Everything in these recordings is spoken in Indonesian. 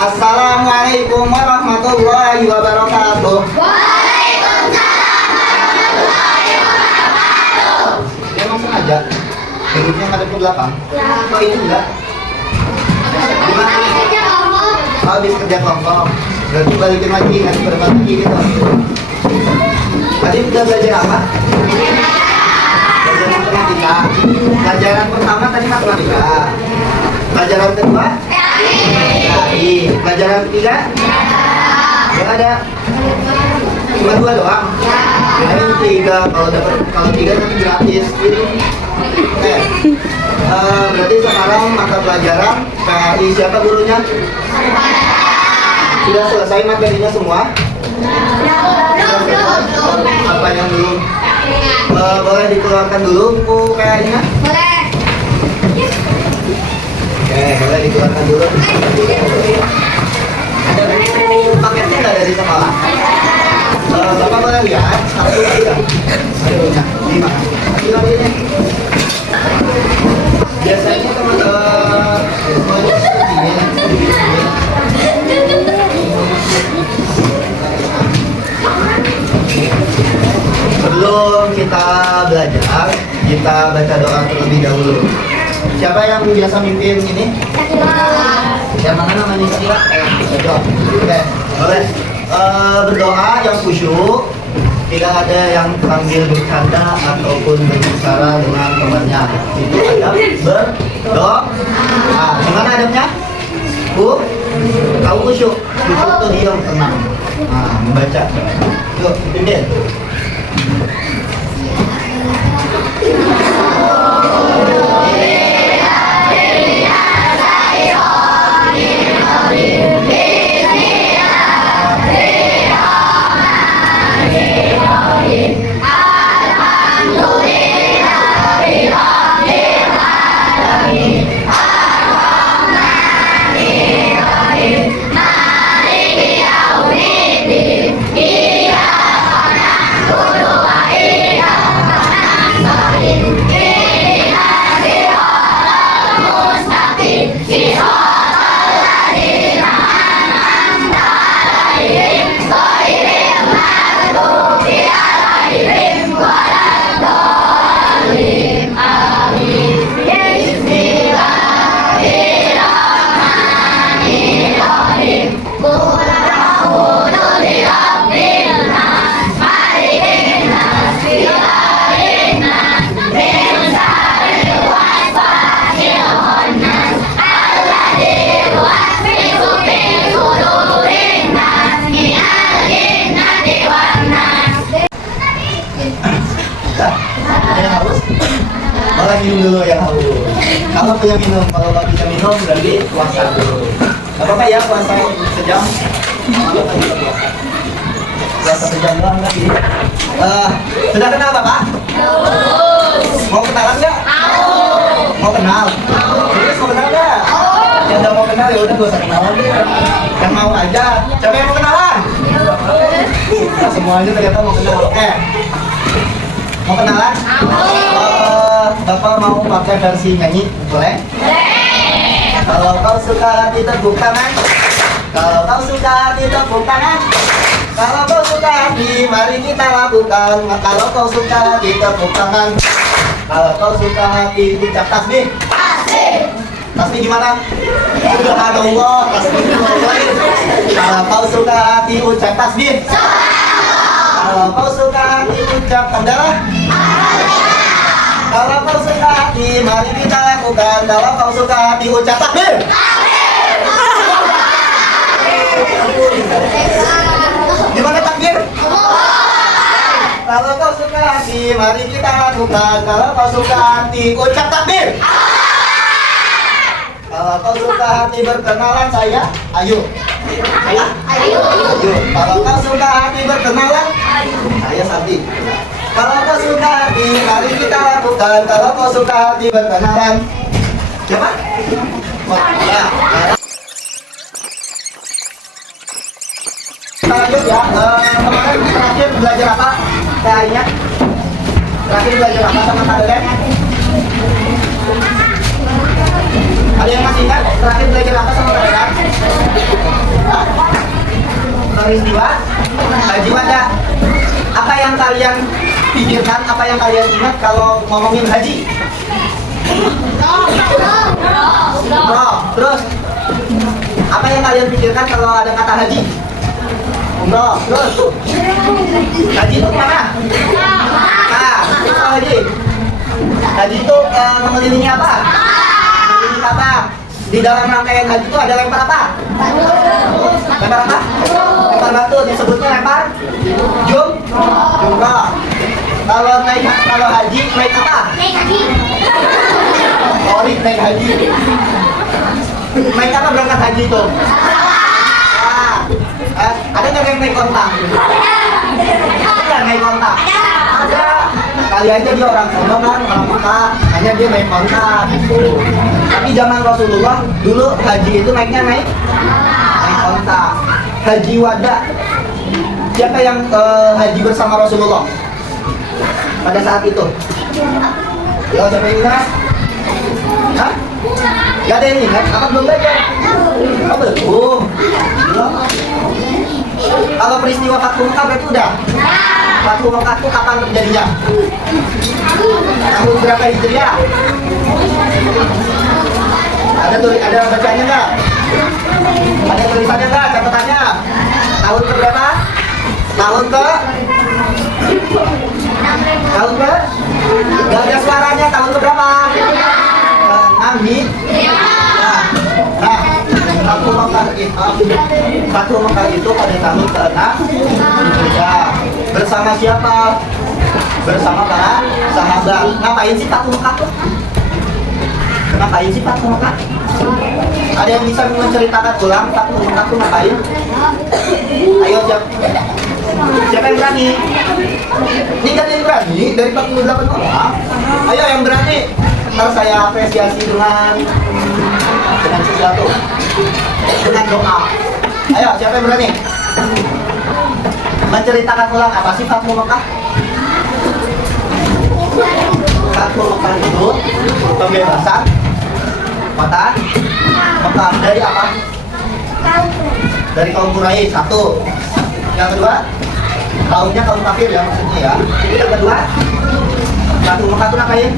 Assalamualaikum warahmatullahi wabarakatuh. Waalaikumsalam warahmatullahi wabarakatuh. Emang sengaja? Duduknya ngadep ke belakang? Ya. Oh ini enggak? Gimana? Habis kerja kelompok. Habis kerja kelompok. Berarti balikin lagi, ngasih berbagi lagi gitu. Tadi udah belajar apa? Belajar matematika. Pelajaran pertama tadi matematika. Pelajaran kedua? TAI. Pelajaran ketiga? Gak ada. Cuma 2 doang. Kirain 3. Kalau 3 nanti gratis. Oke. Berarti sekarang mata pelajaran TAI siapa gurunya? Sudah selesai materinya semua? Apa yang belum? Boleh dikeluarkan dulu buku PA-nya? Boleh. Oke, boleh dikeluarkan dulu. Ada paketnya nggak dari sekolah? Bapak boleh lihat? Satu tidak? Aduh, ini mana? Ini. Biasanya teman-teman sebelum kita belajar, kita baca doa terlebih dahulu. Siapa yang biasa mimpin ini? Yang mana namanya Sakila? Oke, boleh. Berdoa yang khusyuk, tidak ada yang sambil bercanda ataupun berbicara dengan temannya. Itu adab berdoa. Nah, gimana adabnya? Tahu khusyuk? Khusyuk itu diam tenang. Nah, membaca. Yuk, pimpin. Minum dulu yang haus. Kalau punya minum, kalau nggak bisa minum berarti puasa dulu. Gak apa-apa ya puasa sejam. Puasa sejam doang lagi. Sudah kenal Bapak? Mau kenalan nggak? Mau kenal? Terus mau kenal nggak? Yang udah mau kenal ya udah gak usah kenalan deh. Yang mau aja. Siapa yang mau kenalan? Nah, semuanya ternyata mau kenal. Mau kenalan? Bapak mau pakai versi nyanyi, boleh? Boleh. Kalau kau suka hati tepuk tangan. Kalau kau suka hati tepuk tangan. Kalau kau suka hati, mari kita lakukan. Kalau kau suka hati tepuk tangan. Kalau kau suka hati, ucap tasbih. Tasbih. Tasbih gimana? Subhanallah. Tasbih. Kalau kau suka hati, ucap tasbih. Kalau kau suka hati, ucap hamdalah. Kalau kau suka hati, mari kita lakukan. Kalau kau suka hati, ucap takbir. Gimana takbir? Kalau kau suka hati, mari kita lakukan. Kalau kau suka hati, ucap takbir. Kalau kau suka hati berkenalan saya, ayo. Ayo. Kalau kau suka hati berkenalan, saya Santi. Kalau kau suka hati, mari kita lakukan. Kalau kau suka hati berkenalan. Siapa? Ya. Kita lanjut ya. Kemarin terakhir belajar apa? Kayaknya terakhir belajar apa sama kalian? Ada yang masih ingat? Terakhir belajar apa sama kalian? Haji wada. Apa yang kalian pikirkan, apa yang kalian ingat kalau ngomongin haji? Umroh. Terus apa yang kalian pikirkan kalau ada kata haji? Umroh. Terus haji itu mana? Nah, itu haji. Haji itu mengelilingi apa? Mengelilingi apa? Di dalam rangkaian haji itu ada lempar apa? Lempar apa? Lempar batu. Disebutnya lempar jumroh. Kalau haji naik apa? Naik haji. Oh, naik haji. Naik apa berangkat haji itu? Ada nggak yang naik kontak? Ada nggak naik kontak? Ada. Kali aja dia orang sono kan, orang Mekah, hanya dia naik kontak. Tapi zaman Rasulullah dulu haji itu naik kontak. Haji wada. Siapa yang haji bersama Rasulullah pada saat itu? Ya, siapa yang ingat? Hah? Gak ada yang ingat? Apa belum belajar? Oh, belum. Kalau peristiwa Fathu Mekah berarti udah? Fathu Mekah itu kapan terjadinya? Tahun berapa Hijriah? Ada bacanya nggak? Ada tulisannya nggak? Catatannya? Tahun ke berapa? Tahun ke? Gak ada suaranya. Tahun ke berapa? Ke-6 nih. Nah, Fathu Mekah itu pada tahun ke-6 Hijriah. Bersama siapa? Bersama para sahabat. Ngapain sih Fathu Mekah tuh? Ngapain sih Fathu Mekah? Ada yang bisa menceritakan ulang Fathu Mekah tuh ngapain? Ayo siapa yang berani? Ini kan yang berani dari 48 orang. Ayo yang berani. Ntar saya apresiasi dengan sesuatu, dengan doa. Ayo siapa yang berani menceritakan ulang apa sih Fathu Mekah? Fathu Mekah itu pembebasan kota Mekah dari apa? Dari kaum Quraisy. Satu. Yang kedua, kaumnya kaum kafir ya maksudnya ya. Yang kedua, Fathu Mekah itu ngapain?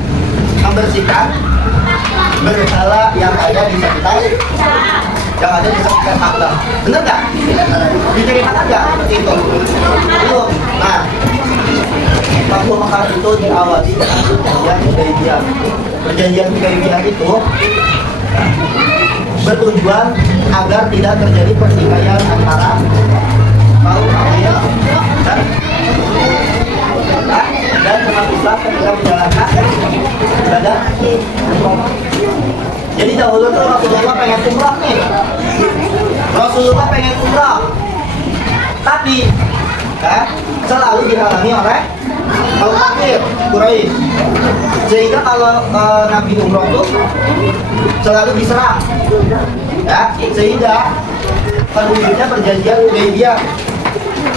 Membersihkan berhala yang ada di sekitar Ka'bah. Bener nggak? Diceritakan nggak seperti itu? Belum. Nah, Fathu Mekah itu diawali dengan perjanjian Hudaybiyah. Perjanjian Hudaybiyah itu bertujuan agar tidak terjadi pertikaian antara kaum kafir dan umat Islam ketika menjalankan ibadah umroh. Jadi dahulu tuh Rasulullah pengen umroh nih. Rasulullah pengen umroh, tapi selalu dihalangi oleh kaum kafir Quraisy. Sehingga kalau Nabi umroh tuh selalu diserang. Ya, sehingga terwujudnya perjanjian Hudaybiyah,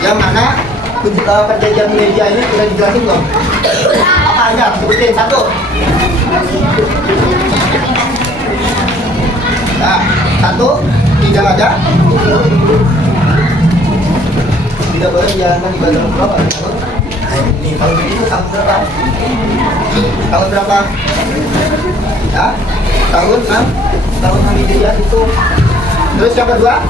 yang mana perjanjian Hudaybiyah ini sudah dijelasin belum? Apa aja? Sebutin satu. Nah, satu, tidak ada. Tidak boleh menjalankan ibadah umroh pada tahun ini. Tahun ini itu tahun berapa? Tahun berapa? Ya, tahun 6 Hijriah itu. Terus yang kedua,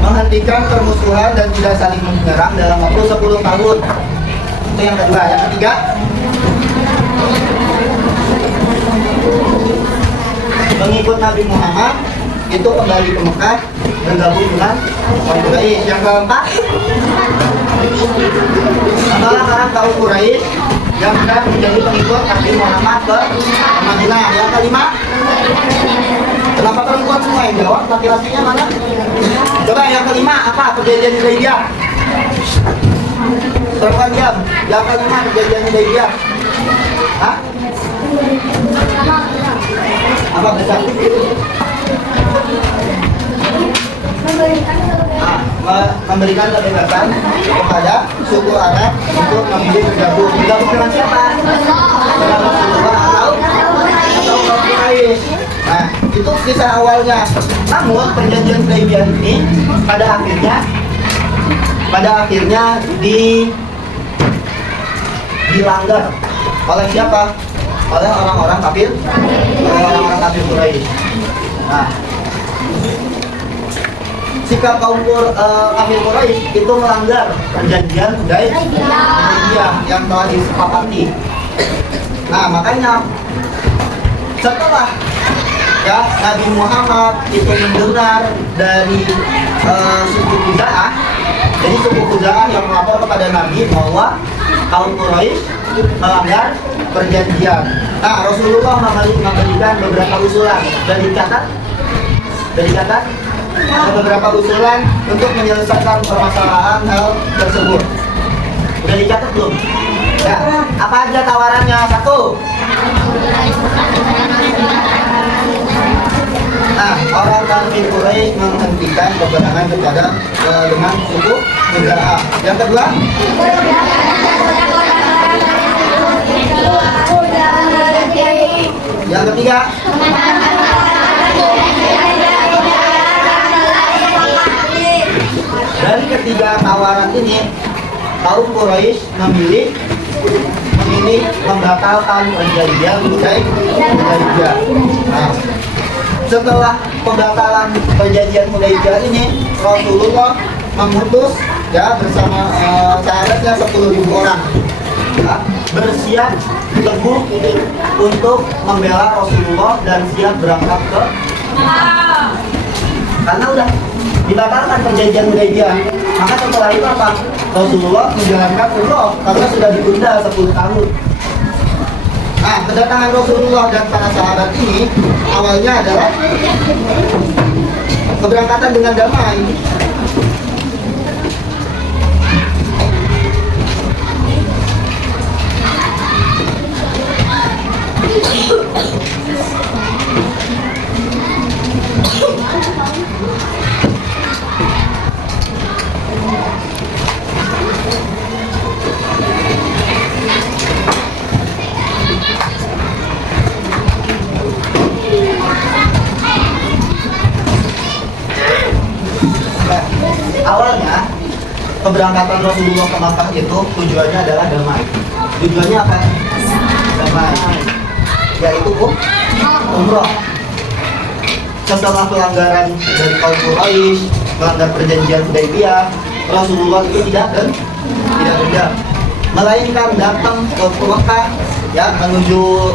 menghentikan permusuhan dan tidak saling menyerang dalam waktu 10 tahun. Itu yang kedua. Yang ketiga, mengikut Nabi Muhammad itu kembali ke Mekah, bergabung dengan kaum Quraisy. Yang keempat, melarang kaum Quraisy yang sudah menjadi pengikut Nabi Muhammad ke Madinah. Yang kelima, kenapa perempuan semua yang jawab? Laki-lakinya mana? Coba yang kelima apa? Perjanjian Hudaybiyah. Perempuan diam. Yang kelima perjanjian Hudaybiyah. Hah? Apa besar? Memberikan kebebasan kepada suku Arab untuk memilih bergabung. Bergabung dengan siapa? Dengan Rasulullah atau kaum Quraisy. Nah, itu kisah awalnya. Namun perjanjian Hudaybiyah ini pada akhirnya dilanggar oleh siapa? Oleh orang-orang kafir Quraisy. Nah, sikap kaum kafir Quraisy itu melanggar perjanjian Hudaybiyah yang telah disepakati. Nah, makanya setelah Nabi Muhammad itu mendengar dari suku Khuza'ah, jadi suku Khuza'ah yang melapor kepada Nabi bahwa kaum Quraisy melanggar perjanjian. Nah, Rasulullah memberikan beberapa usulan dan dicatat ada beberapa usulan untuk menyelesaikan permasalahan hal tersebut. Udah dicatat belum? Ya, apa aja tawarannya? Satu. Nah, orang kafir Quraisy menghentikan peperangan kepada dengan suku Khuza'ah. Yang kedua, yang ketiga, dari ketiga tawaran ini, kaum Quraisy memilih membatalkan perjanjian Hudaybiyah. Nah, setelah pembatalan perjanjian Hudaybiyah ini, Rasulullah memutus bersama sahabatnya 10.000 orang bersiap teguh untuk membela Rasulullah dan siap berangkat ke karena udah dibatalkan perjanjian Hudaybiyah. Maka setelah itu apa? Rasulullah menjalankan umroh karena sudah ditunda 10 tahun. Nah, kedatangan Rasulullah dan para sahabat ini awalnya adalah keberangkatan dengan damai. Awalnya keberangkatan Rasulullah ke Makkah itu tujuannya adalah damai. Tujuannya apa? Damai. Yaitu umroh. Setelah pelanggaran dari kaum Quraisy, melanggar perjanjian Hudaybiyah, Rasulullah itu tidak dendam, melainkan datang ke Makkah menuju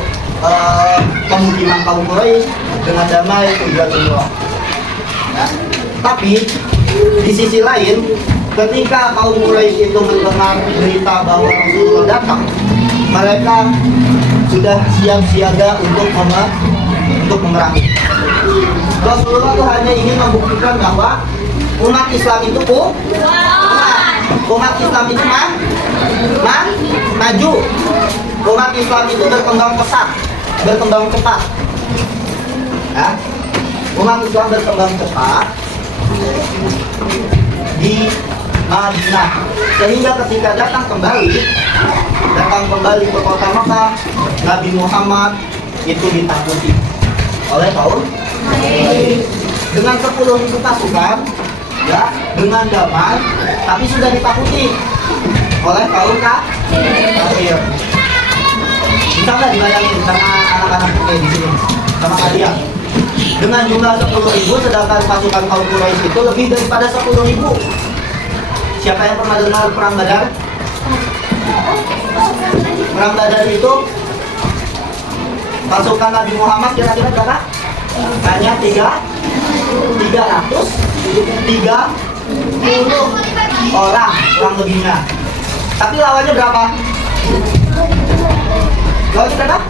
pemukiman kaum Quraisy dengan damai tujuan umroh. Tapi di sisi lain, ketika kaum Quraisy itu mendengar berita bahwa Rasulullah datang, mereka sudah siap siaga untuk memerangi. Rasulullah itu hanya ingin membuktikan bahwa umat Islam itu umat Islam itu maju, umat Islam itu berkembang pesat, berkembang cepat. Ya, umat Islam berkembang cepat di Madinah, sehingga ketika datang kembali ke kota Makkah, Nabi Muhammad itu ditakuti oleh kaum dengan 10.000 pasukan, dengan damai, tapi sudah ditakuti oleh kaum kafir. Bisa nggak dibayangin sama anak-anak di sini, sama kalian? Dengan jumlah 10.000, sedangkan pasukan kaum Quraisy itu lebih daripada 10.000. Siapa yang pernah dengar perang Badar? Perang Badar itu pasukan Nabi Muhammad kira-kira berapa? Hanya 330 orang kurang lebihnya. Tapi lawannya berapa? Lawannya berapa?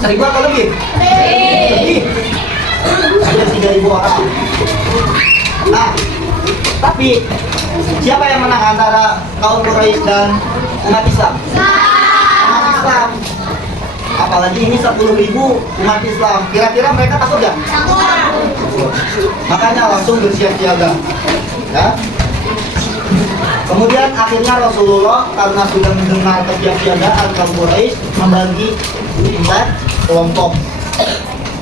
1.000 atau lebih? Lebih. Hanya 3.000 orang. Nah, tapi siapa yang menang antara kaum Quraisy dan umat Islam? Umat Islam. Apalagi ini 10.000 umat Islam. Kira-kira mereka takut nggak? Takut. Makanya langsung bersiap siaga. Ya. Kemudian akhirnya Rasulullah karena sudah mendengar kesiapsiagaan kaum Quraisy membagi empat kelompok.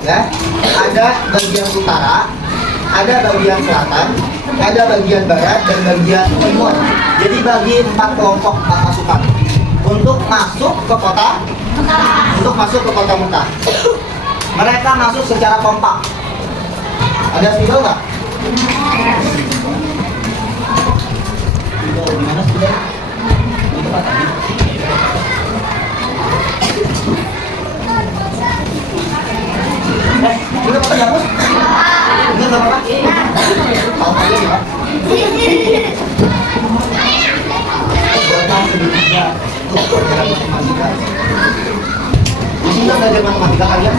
Ya, ada bagian utara, ada bagian selatan, ada bagian barat dan bagian timur. Jadi bagi 4 kelompok pasukan untuk masuk ke kota Mekah. Mereka masuk secara kompak. Ada spidol nggak? Di mana spidol? Di tempat tadi. Ini apa dihapus? Ini apa apa? Tahu aja ya. Buatlah sedikitnya untuk pelajaran matematika. Di sini belajar matematika kalian?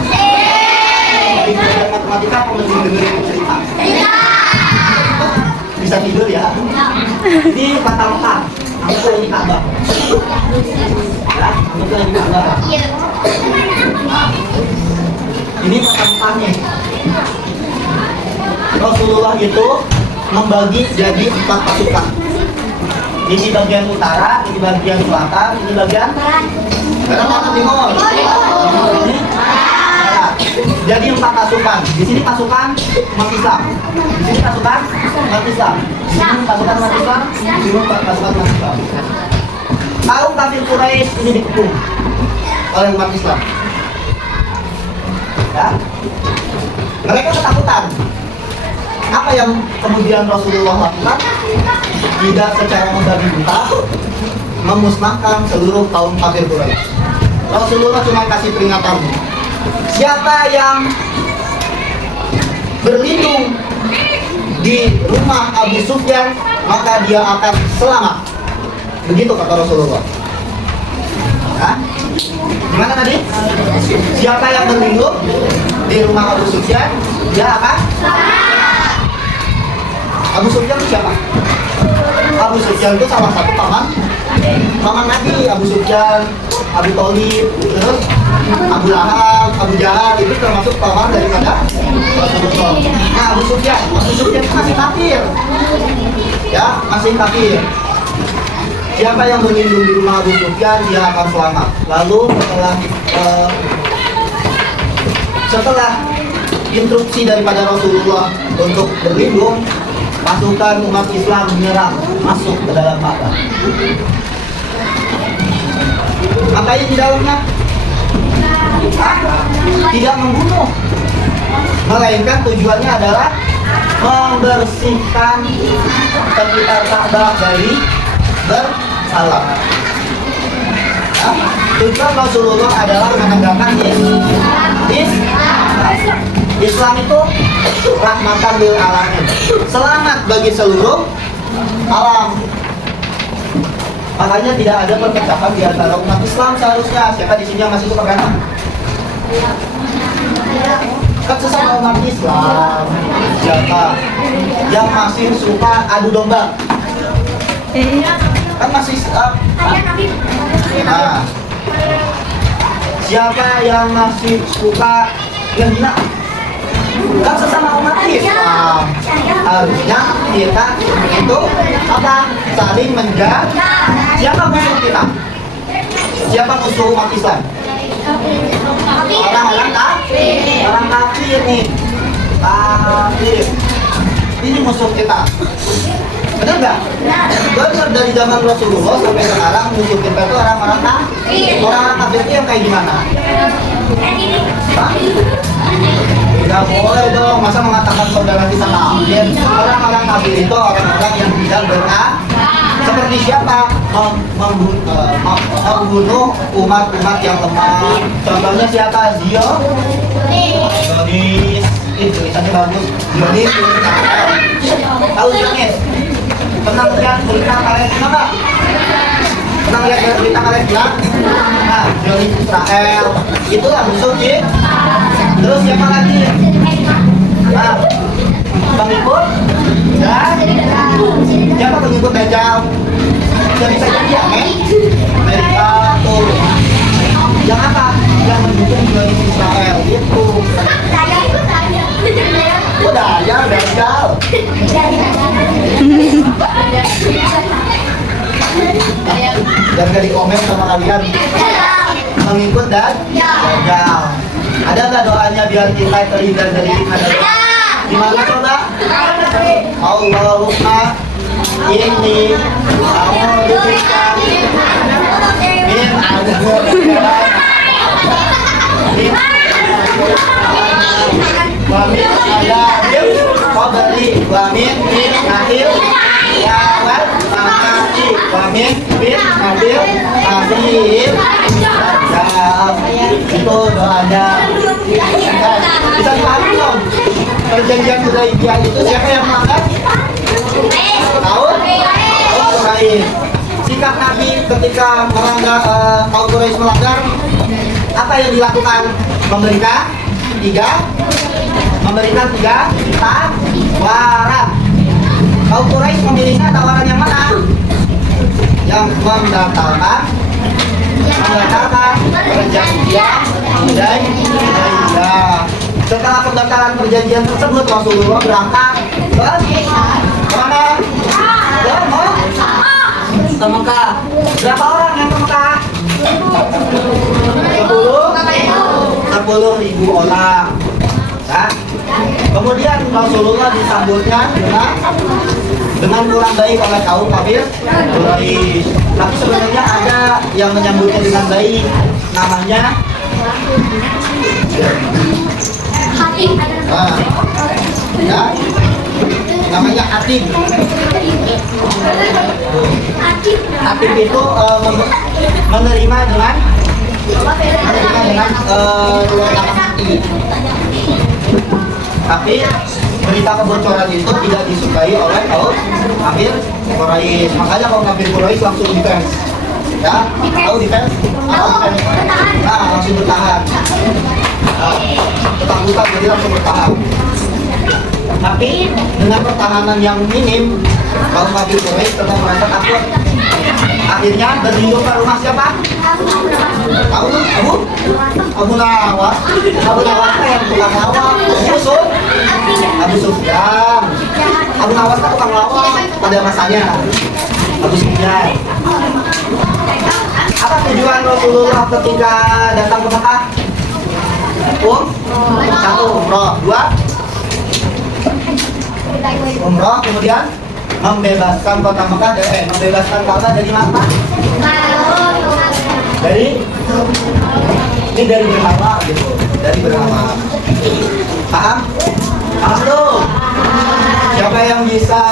Di belajar matematika apa mesti dengerin cerita? Bisa tidur ya? Ini kata Mekah. Aku ini Ka'bah. Ya, aku ini Ka'bah. Ini pertempatnya. Rasulullah itu membagi jadi 4 pasukan. Ini bagian utara, ini bagian selatan, ini bagian barat atau timur. Ini barat. Jadi 4 pasukan. Di sini pasukan umat Islam. Di sini pasukan umat Islam. Di sini pasukan umat Islam. Di sini pasukan umat Islam. Kaum kafir Quraisy ini dikepung oleh umat Islam. Ya. Mereka ketakutan. Apa yang kemudian Rasulullah lakukan? Tidak secara membabi buta memusnahkan seluruh kaum kafir Quraisy. Rasulullah cuma kasih peringatan. Siapa yang berlindung di rumah Abu Sufyan, maka dia akan selamat. Begitu kata Rasulullah. Hah? Gimana tadi? Siapa yang berlindung di rumah Abu Sufyan, dia akan Abu Sufyan itu siapa? Abu Sufyan itu salah satu paman Nabi. Abu Sufyan, Abu Thalib, terus Abu Lahab, Abu Jahal itu termasuk paman daripada Rasulullah. Nah, Abu Sufyan itu masih kafir. Ya, masih kafir. Siapa yang berlindung di rumah Abu Sufyan, dia akan selamat. Lalu setelah instruksi daripada Rasulullah untuk berlindung, pasukan umat Islam menyerang masuk ke dalam Ka'bah. Ngapain di dalamnya? Tidak membunuh, melainkan tujuannya adalah membersihkan sekitar Ka'bah dari bersalah. Ya, tujuan Rasulullah adalah menegakkan Islam itu rahmatan lil alamin, selamat bagi seluruh alam. Makanya tidak ada perpecahan di antara umat Islam seharusnya. Siapa di sini yang masih suka berantem? Kan sesama umat Islam. Siapa yang masih suka adu domba? Kan masih nah, siapa yang masih suka menghina? Kan sesama umat Islam. Harusnya kita itu apa? Saling menjaga. Siapa musuh kita? Siapa musuh umat Islam? Orang-orang kafir. Orang kafir nih. Kafir. Ini musuh kita. Benar nggak? Benar, dari zaman Rasulullah sampai sekarang musuh kita itu orang-orang kafir. Orang-orang kafir itu yang kayak gimana? Tidak boleh dong, masa mengatakan saudara kita kafir. Orang-orang kafir itu orang-orang yang tidak benar. Seperti siapa? Membunuh umat-umat yang lemah. Contohnya siapa? Zionis. Tulisannya bagus. Zionis. Tahu Zionis? Pernah lihat berita Palestina nggak? Pernah lihat berita Palestina? Nah, Zionis Israel. Itulah musuh kita. Terus siapa lagi? Nah, pengikut dan siapa pengikut Dajjal? Sudah bisa jadi ya, Amerika tuh. Yang apa? Yang mendukung Zionis Israel itu. Oh, Dajjal. kalian? Mengikut dan gagal. Ada nggak doanya biar kita terhindar dari fitnah? Gimana coba? Allahumma inni a'udzubika min wa min adzabil qabri wa min fitnatil yawmal mamati wa min fitnatil akhir. Itu doanya. Bisa dipahami dong? Perjanjian Hudaybiyah itu siapa yang melanggar? Tahu? Tahu Quraisy. Sikap Nabi ketika melanggar kaum Quraisy melanggar, apa yang dilakukan? Memberikan tiga tawaran. Kaum Quraisy memilihnya tawaran yang mana? Yang membatalkan perjanjian Hudaybiyah. Setelah pembatalan perjanjian tersebut, Rasulullah berangkat ke mana? Ke Mekah. Berapa orang yang ke Mekah? 10.000 orang. Nah, kemudian Rasulullah disambutnya dengan kurang baik oleh kaum kafir Quraisy. Tapi sebenarnya ada yang menyambutnya dengan baik, namanya namanya Atib. Atib itu menerima dengan tangan hati. Tapi berita kebocoran itu tidak disukai oleh kaum kafir Quraisy. Makanya kaum kafir Quraisy langsung defense. Ya, tahu defense? Langsung bertahan. Ketakutan jadi langsung bertahan. Tapi dengan pertahanan yang minim, kaum kafir Quraisy tetap merasa takut. Akhirnya berlindung ke rumah siapa? Tahu? Abu Nawas. Abu Nawas yang tukang lawak. Abu Sufyan. Abu Nawas kan tukang lawak pada masanya. Abu Sufyan. Apa tujuan Rasulullah ketika datang ke Mekah? Satu, umroh. Dua, umroh. Kemudian membebaskan kota Mekah membebaskan Ka'bah dari apa? Dari berhala gitu. Dari berhala. Paham? Paham tuh? Siapa yang bisa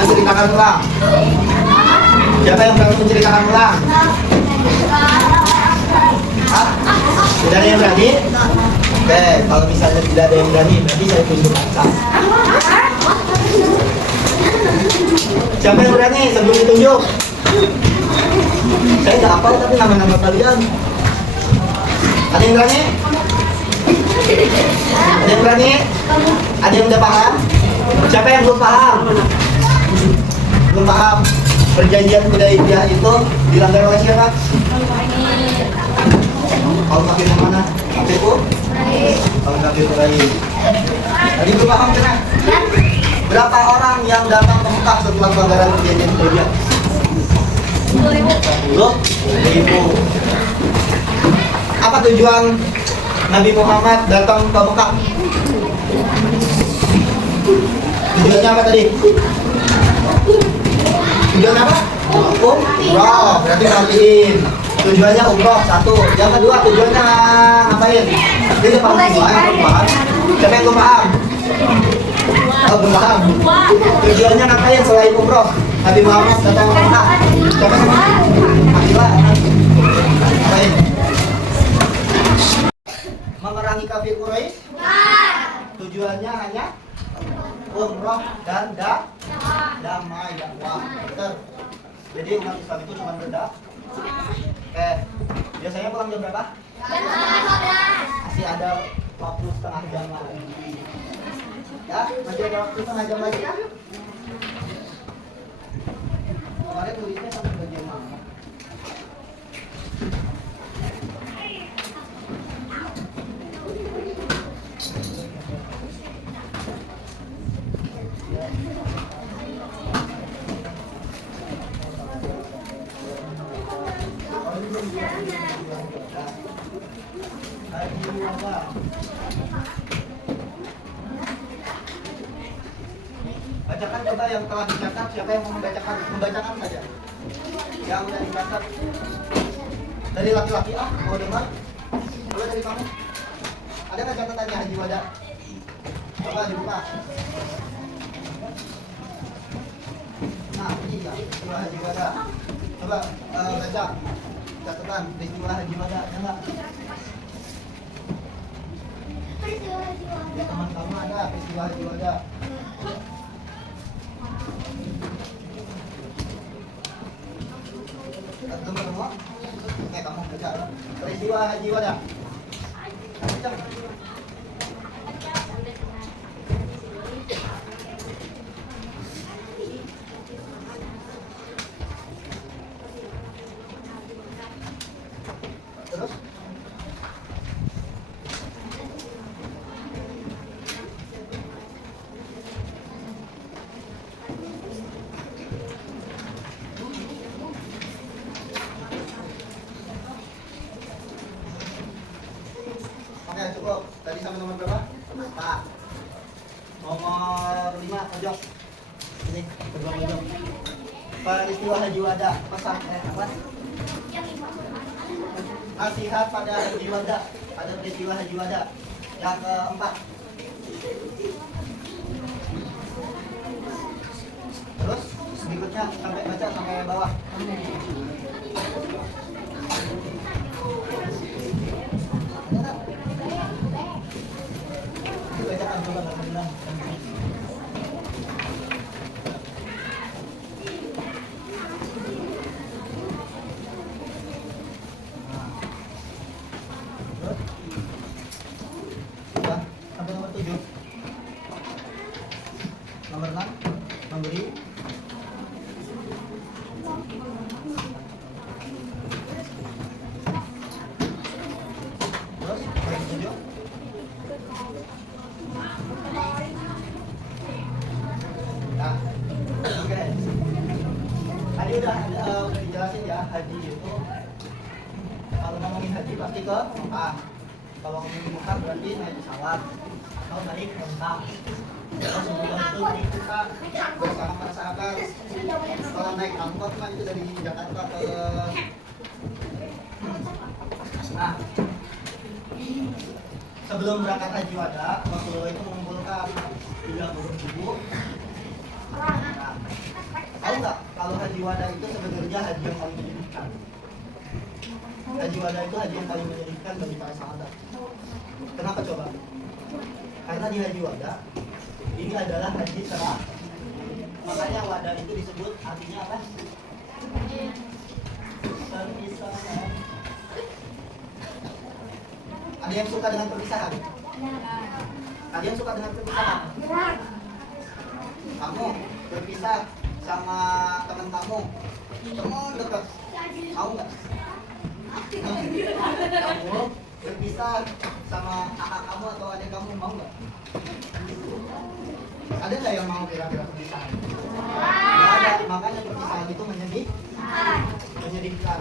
menceritakan ulang? Siapa yang bisa menceritakan ulang? Tidak ada yang berani? Oke, kalau misalnya tidak ada yang berani, berarti saya tunjukkan. Siapa yang berani sebelum ditunjuk? Saya tidak hafal tapi nama-nama kalian. Ada yang berani? Ada yang berani? Ada yang udah paham? Siapa yang belum paham? Belum paham? Perjanjian Hudaybiyah itu dilanggar oleh siapa? Kalau kafir yang mana? Kafirku? Kalau kafir Quraisy. Tadi belum paham kan? Berapa orang yang datang ke Mekah setelah pelanggaran perjanjian Hudaybiyah? 10.000. Apa tujuan Nabi Muhammad datang ke Mekah? Tujuannya apa tadi? Tujuan apa? Umroh. Berarti perhatiin. Tujuannya umroh satu. Yang kedua tujuannya ngapain? Dia paham semua yang paham. Siapa yang belum paham? Belum paham. Tujuannya ngapain selain umroh? Nabi Muhammad datang ke Mekah. Siapa yang paham? Akilah. Ngapain? Memerangi kafir Quraisy? Tujuannya hanya umroh dan damai dakwah. Betul. Jadi umat Islam itu cuma berdakwah. Biasanya pulang jam berapa? Masih ada waktu setengah jam lagi. Ya, masih ada waktu setengah jam lagi kan? Kemarin tulisnya sampai jam mana? Haji wada. Bacakan coba yang telah dicatat. Siapa yang mau membacakan saja. Yang udah dicatat. Dari laki-laki mau dengar? Coba dari kamu. Ada nggak catatannya haji wada? Coba dibuka. Nah, ini ya, peristiwa haji wada. Coba baca catatan peristiwa haji wada, ada nggak? Di teman kamu ada peristiwa haji wada. Belum semua? Oke, kamu baca peristiwa haji wada. Terus? Oke, cukup. Tadi sampai nomor berapa? 4. Nomor 5, pojok. Ini, kedua pojok. Peristiwa haji wada. Pesan apa? Nasihat pada haji wada. Pada peristiwa haji wada. Yang keempat. Terus berikutnya sampai baca sampai bawah. Bacakan coba bilang. Sampai nomor 7. Nomor 6 memberi. Terus nomor 7. Nah, oke. Tadi udah dijelasin ya, haji itu kalau ngomongin haji pasti ke Mekah. Kalau ngomongin Mekah berarti naik pesawat atau naik onta. Kalau sebelum itu kita bersama para sahabat. Kalau naik angkot kan itu dari Jakarta ke. Nah, sebelum berangkat haji wada, Rasulullah itu mengumpulkan 30.000 orang. Nah, tahu nggak kalau haji wada itu sebenarnya haji yang paling menyedihkan? Haji wada itu haji yang paling menyedihkan bagi para sahabat. Kenapa coba? Karena di haji wada ini adalah haji serah. Makanya wada itu disebut artinya apa? Perpisahan. Ada yang suka dengan perpisahan? Ada yang suka dengan perpisahan? Kamu berpisah sama teman kamu, teman dekat, mau nggak? Kamu berpisah sama kakak kamu atau adik kamu, mau nggak? Ada nggak yang mau kira-kira perpisahan? Nggak ada, makanya perpisahan itu menyedihkan.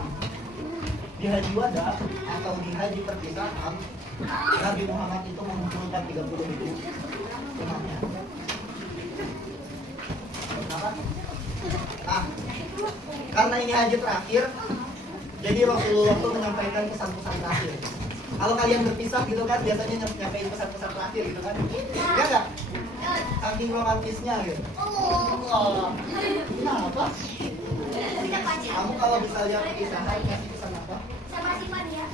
Di haji wada atau di haji perpisahan, Nabi Muhammad itu mengumpulkan 30.000 temannya. Kenapa? Nah, karena ini haji terakhir, jadi Rasulullah itu menyampaikan pesan-pesan terakhir. Kalau kalian berpisah gitu kan, biasanya nyampein pesan-pesan terakhir gitu kan? Ya nggak? Saking romantisnya gitu. Oh, kenapa? Kamu kalau misalnya perpisahan kasih pesan apa? Sama Sipan ya.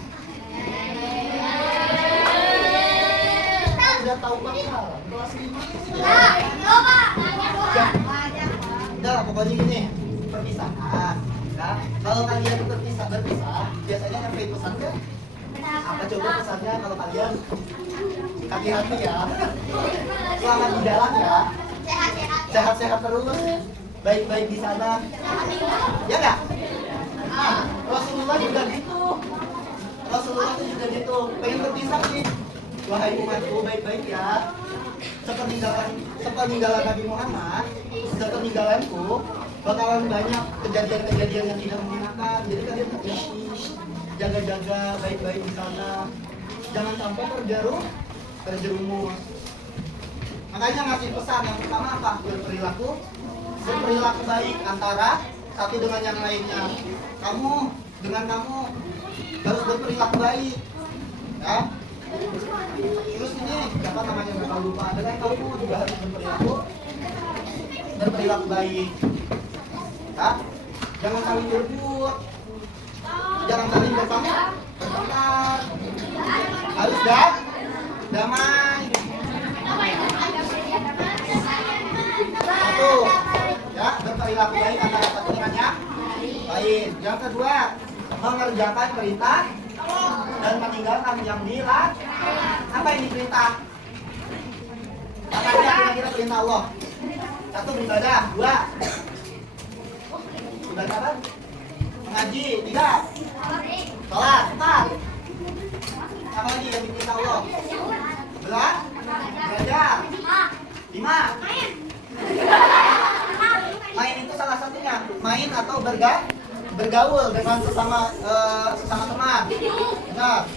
Udah tahu bakal kelas 5. Coba. Udah, pokoknya gini, perpisahan. Nah, kalau kalian berpisah, biasanya nyampein pesan kan? Apa coba pesannya kalau kalian hati-hati ya, selamat di jalan ya, sehat-sehat terus, baik-baik di sana, ya nggak? Rasulullah juga gitu, Rasulullah itu juga gitu, pengen berpisah sih, wahai umatku baik-baik ya, sepeninggalan Nabi Muhammad, sepeninggalanku, bakalan banyak kejadian-kejadian yang tidak mengenakan. Jadi kalian hati-hati, jaga-jaga baik-baik di sana. Jangan sampai terjerumus. Makanya ngasih pesan yang pertama apa? Berperilaku baik antara satu dengan yang lainnya. Kamu dengan kamu harus berperilaku baik, ya. Terus ini siapa namanya nggak tahu, lupa. Dengan kamu juga harus berperilaku baik, ya. Jangan saling berebut, jangan saling bertengkar. Harus damai. Satu, ya, berperilaku baik antara satu dengan yang lain. Yang kedua, mengerjakan perintah dan meninggalkan yang dilarang. Apa ini perintah? Apa kira-kira perintah Allah? Satu, beribadah. Dua, ibadah apa? Mengaji. Tiga, sholat. Empat, apa lagi yang diperintah Allah? Belajar. Lima, main itu salah satunya. Main atau bergaul dengan sesama teman. Benar.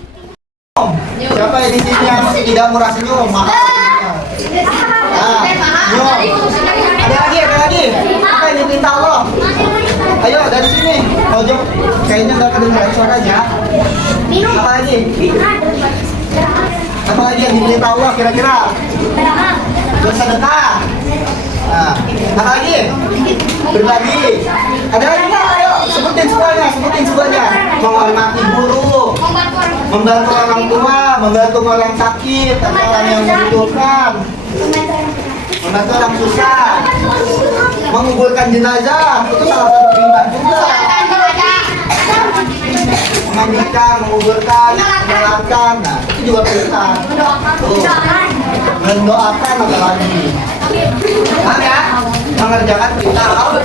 Siapa di sini yang tidak murah senyum? Maka ada lagi. Apa yang diperintah Allah? Ayo dari sini. Pojok. Kayaknya nggak kedengaran suaranya. Apa lagi? Apa lagi yang diperintah Allah kira-kira? Bersedekah. Nah, apa lagi? Berbagi. Ada lagi nggak? Ayo sebutin semuanya. Menghormati guru, membantu orang tua, membantu orang sakit, atau orang yang membutuhkan, membantu orang susah, menguburkan jenazah. Itu salah satu perintah juga. Memandikan, menguburkan, menyalatkan. Nah, itu juga perintah. Mendoakan apa lagi? Paham ya? Mengerjakan perintah Allah.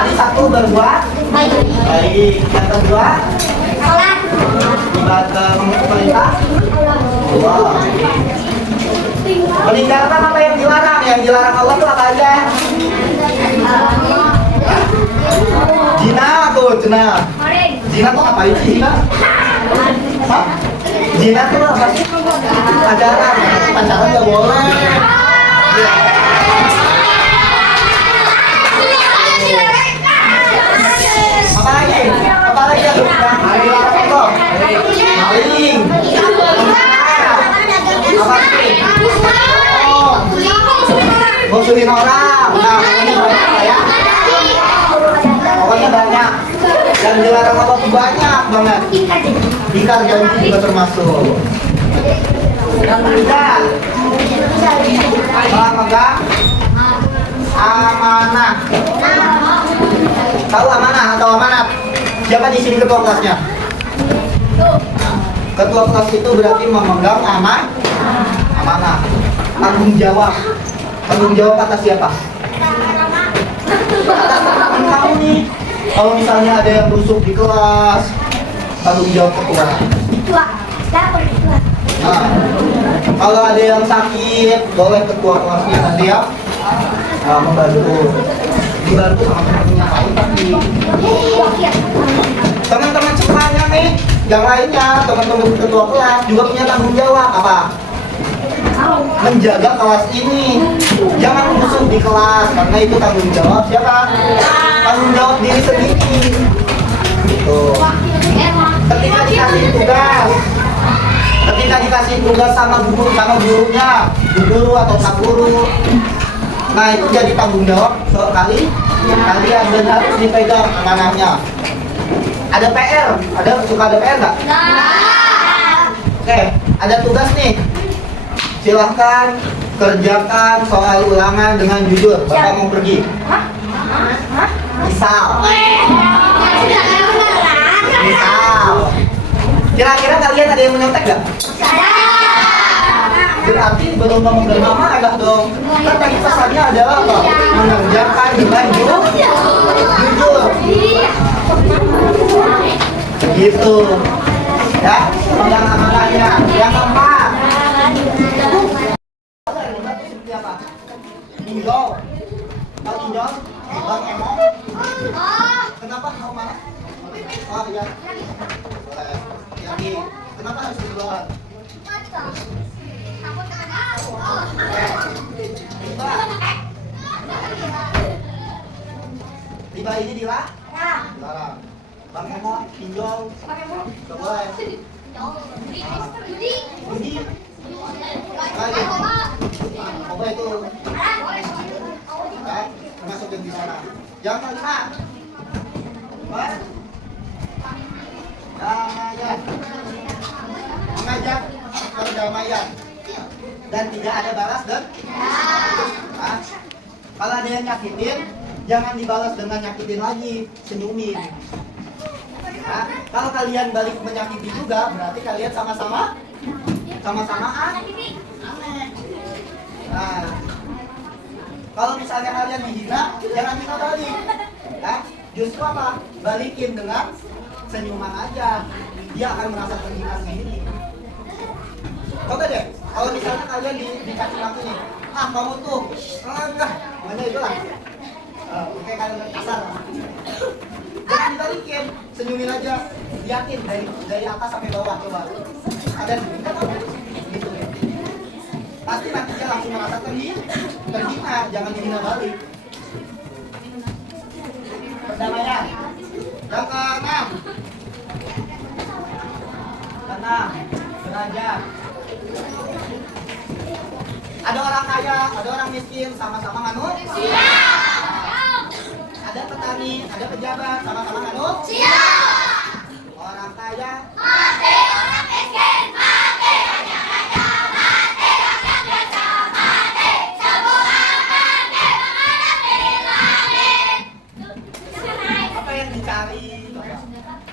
Tadi satu berbuat baik. Yang kedua ibadah perintah Allah. Meninggalkan apa yang dilarang. Yang dilarang Allah itu apa aja? Zina tuh, zina. Zina tuh ngapain sih zina? Hah? Zina tuh apa sih? Pacaran. Pacaran nggak boleh. Apa lagi yang dilarang Allah? Maling. Apa sih? Musuhin orang. Nah, ini banyak ya. Pokoknya banyak. Yang dilarang Allah tuh banyak banget. Ingkar janji juga termasuk. Yang ketiga, memegang amanah. Tahu amanah atau amanat? Siapa di sini ketua kelasnya? Ketua kelas itu berarti memegang amanah, tanggung jawab. Tanggung jawab atas siapa? Atas teman kamu nih. Kalau misalnya ada yang busuk di kelas, tanggung jawab ketua. Nah, kalau ada yang sakit, boleh ketua kelasnya nanti ya. Membantu. Dibantu sama teman-temannya lain tapi teman-teman semuanya nih, yang lainnya, teman-teman ketua kelas juga punya tanggung jawab apa? Menjaga kelas ini. Jangan busuk di kelas karena itu tanggung jawab siapa? Tanggung jawab diri sendiri. Gitu. Ketika dikasih tugas sama gurunya, guru atau tak guru. Nah itu jadi tanggung jawab sekali kalian dan harus dipegang amanahnya. Ada PR, suka ada PR nggak? Oke, ada tugas nih. Silahkan kerjakan soal ulangan dengan jujur. Bapak mau pergi. Misal. Kira-kira kalian ada yang menyontek nggak? Berarti belum memegang amanah dong. Kan tadi pesannya adalah apa? Mengerjakan dengan jujur. Gitu. Ya, yang amanahnya. Yang keempat. Seperti apa? Pinjol. Tahu pinjol? Bang Emong. Oh iya. Boleh. Yang di kenapa harus di bawah? Takut ada. Oh. Riba. Riba ini dilarang. Ya. Dilarang. Bang Emo, pinjol. Pakai mau. Gak boleh. Judi. Judi. Apa itu? Nah, termasuk yang di sana. Yang kelima. Apa? Mengajak perdamaian dan tidak ada balas dan nah, kalau ada yang nyakitin jangan dibalas dengan nyakitin lagi, senyumin. Nah, kalau kalian balik menyakiti juga berarti kalian sama-sama nah, kalau misalnya kalian dihina jangan hina balik. Nah, justru apa? Balikin dengan senyuman aja, dia akan merasa terhina sendiri. Coba deh, kalau misalnya kalian dikasih maki nih, ah kamu tuh, enggak, mana itu lah, kayak kalian kasar. Jangan dibalikin, senyumin aja, liatin dari atas sampai bawah coba. Ada enggak tahu, gitu ya. Pasti nanti dia langsung merasa terhina, jangan dihina balik. Perdamaian. Yang keenam, belajar. Ada orang kaya, ada orang miskin, sama-sama manusia. Ada petani, ada pejabat, sama-sama manusia. Orang kaya, mati, orang miskin, mati, hanya raja, mati, rakyat biasa, mati, semua mati, menghadapi langit. Apa yang dicari?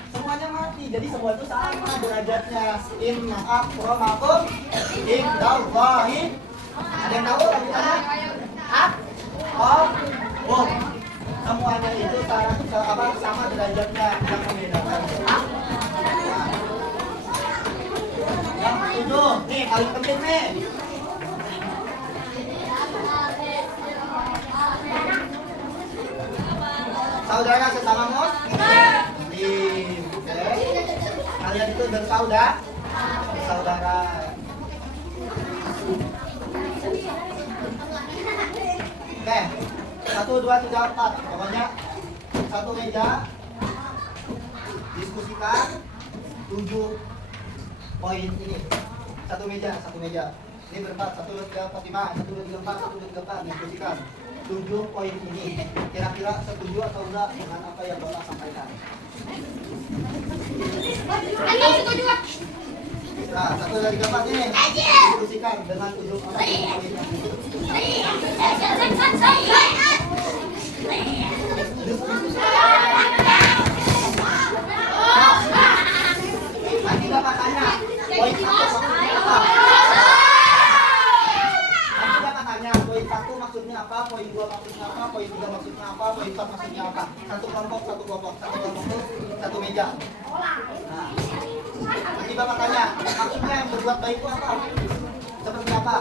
Semuanya mati, jadi semua itu sama derajatnya. Inna akramakum indallahi. Ada yang tahu lanjutannya? Oh, semuanya itu sama derajatnya, yang membedakan. Yang ketujuh, nih paling penting nih. Saudara sesama muslim. Kalian itu bersaudara. Oke, 1, 2, 3, 4. Pokoknya satu meja, diskusikan 7 poin ini. Satu meja. Ini berempat, 1, 2, 3, 4, 5, 1, 2, 3, 4, 1, 2, 3, 4. Diskusikan 7 poin ini. Kira-kira setuju atau enggak dengan apa yang Bapak sampaikan? Nah, 1, 2, 3, 4 ini diskusikan dengan 7 poin ini. Nanti Bapak tanya, poin 1 maksudnya apa? Poin 1 maksudnya apa? Poin 2 maksudnya apa? Poin 3 maksudnya apa? Poin 4 maksudnya apa? Satu kelompok itu satu meja. Nah, nanti Bapak tanya, maksudnya yang berbuat baik itu apa? Seperti apa?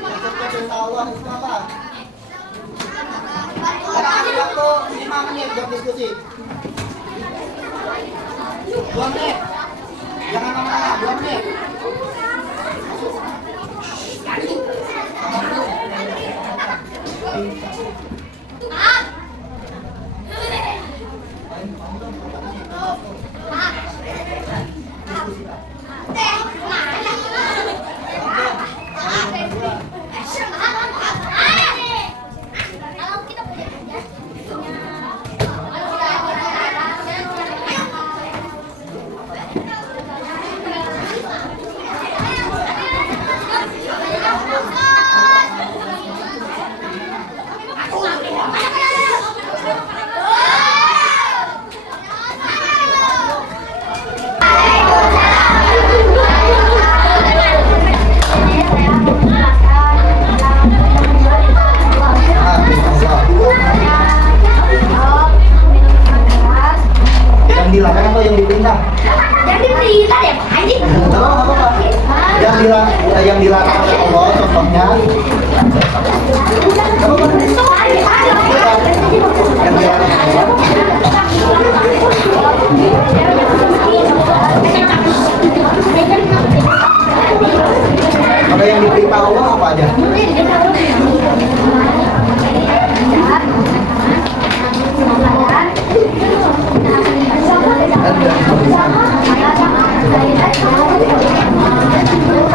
Maksudnya perintah Allah itu apa? Bapak kasih waktu 5 menit buat diskusi. 2 menit. Jangan lama-lama, 2 menit. Yang dilarang atau yang diperintah? Yang diperintah deh, Pak Haji. Yang dilarang oleh Allah contohnya. Yang dilarang tahu bang apa aja?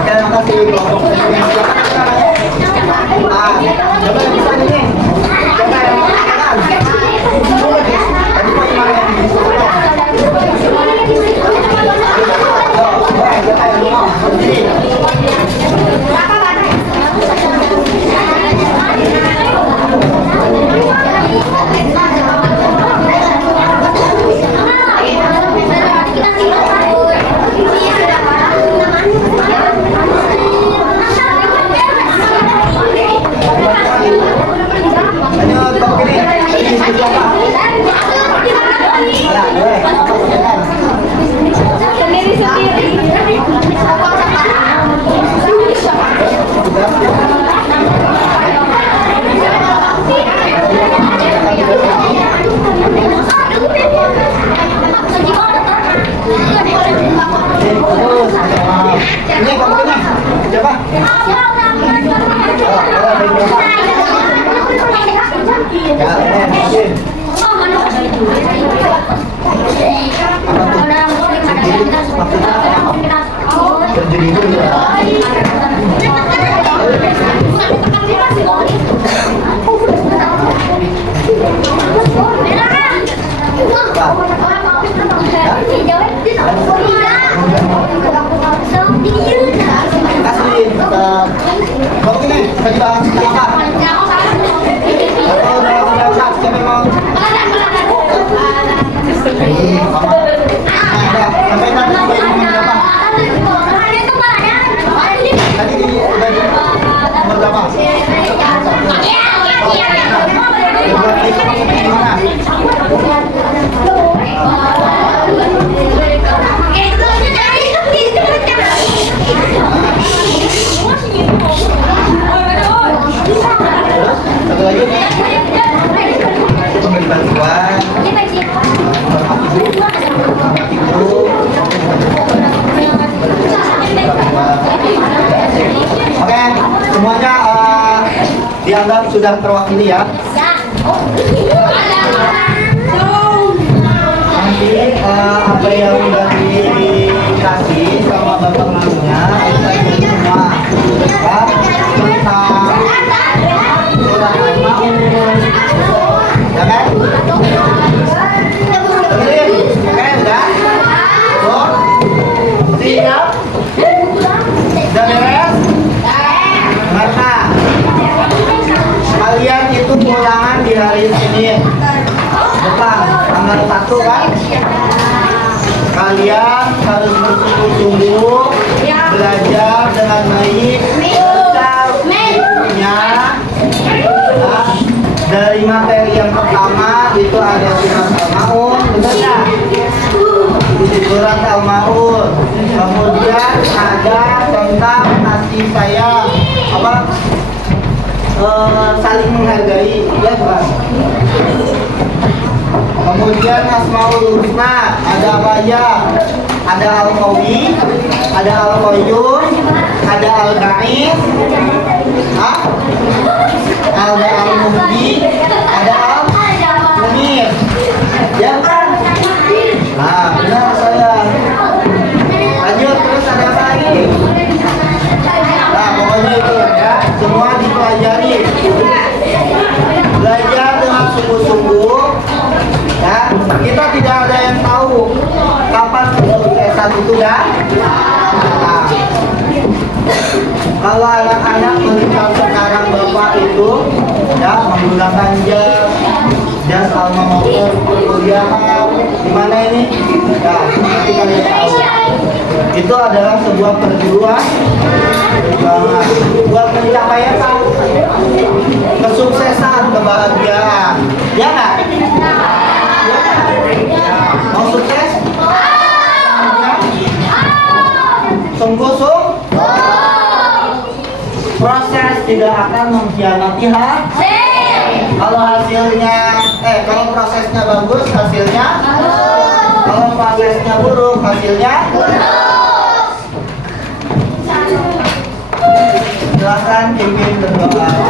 Terima kasih kelompok Indonesia. Coba yang bisa ini. Coba yang kanan. Tadi mau gimana yang di situ? Ini komputernya, coba. Terjadi itu kasih bawa ini kasih apa? Atau udah siapa yang mau? Sampai tadi sampai berapa? Tadi udah berapa? Satu lagi itu bagi bantuan oke, semuanya dianggap sudah terwakili ya. Nanti apa yang sudah dikasih sama bapak malunya kita ikuti semua ya, tentang surat Al-Maun ya kan? Dengerin, oke udah? Tuh, siap? Udah beres? Maka kalian itu pulangan di hari Senin, bukan tanggal 1 kan? Kalian harus bersungguh-sungguh belajar dengan baik dari materi yang pertama itu ada surat Al-Maun, benar nggak? Surat Al-Maun. Kemudian ada tentang kasih sayang, apa? Saling menghargai, ya bukan? Kemudian Asmaul Husna, ada apa aja? Ada Al-Qawi, ada Al-Qayyum, ada Al-Ba'is, ada Al-Muhdi, ada Al-Munir. Ya kan? Nah, benar saya. Lanjut, terus ada apa lagi? Nah, pokoknya itu ya, semua dipelajari. Belajar dengan sungguh-sungguh. Ya, kita tidak ada yang tahu kapan kesuksesan itu dah. Nah, kalau anak-anak melihat sekarang bapak itu ya menggunakan jas alma mater perkuliahan gimana ini? Ya, nanti kalian tahu. Itu adalah sebuah perjuangan buat mencapai kesuksesan, kebahagiaan. Ya nggak? Mau sukses? Sungguh-sungguh? Proses tidak akan mengkhianati hasil. Kalau hasilnya, kalau prosesnya bagus, hasilnya bagus. Kalau prosesnya buruk, hasilnya buruk. Kevin berdoa.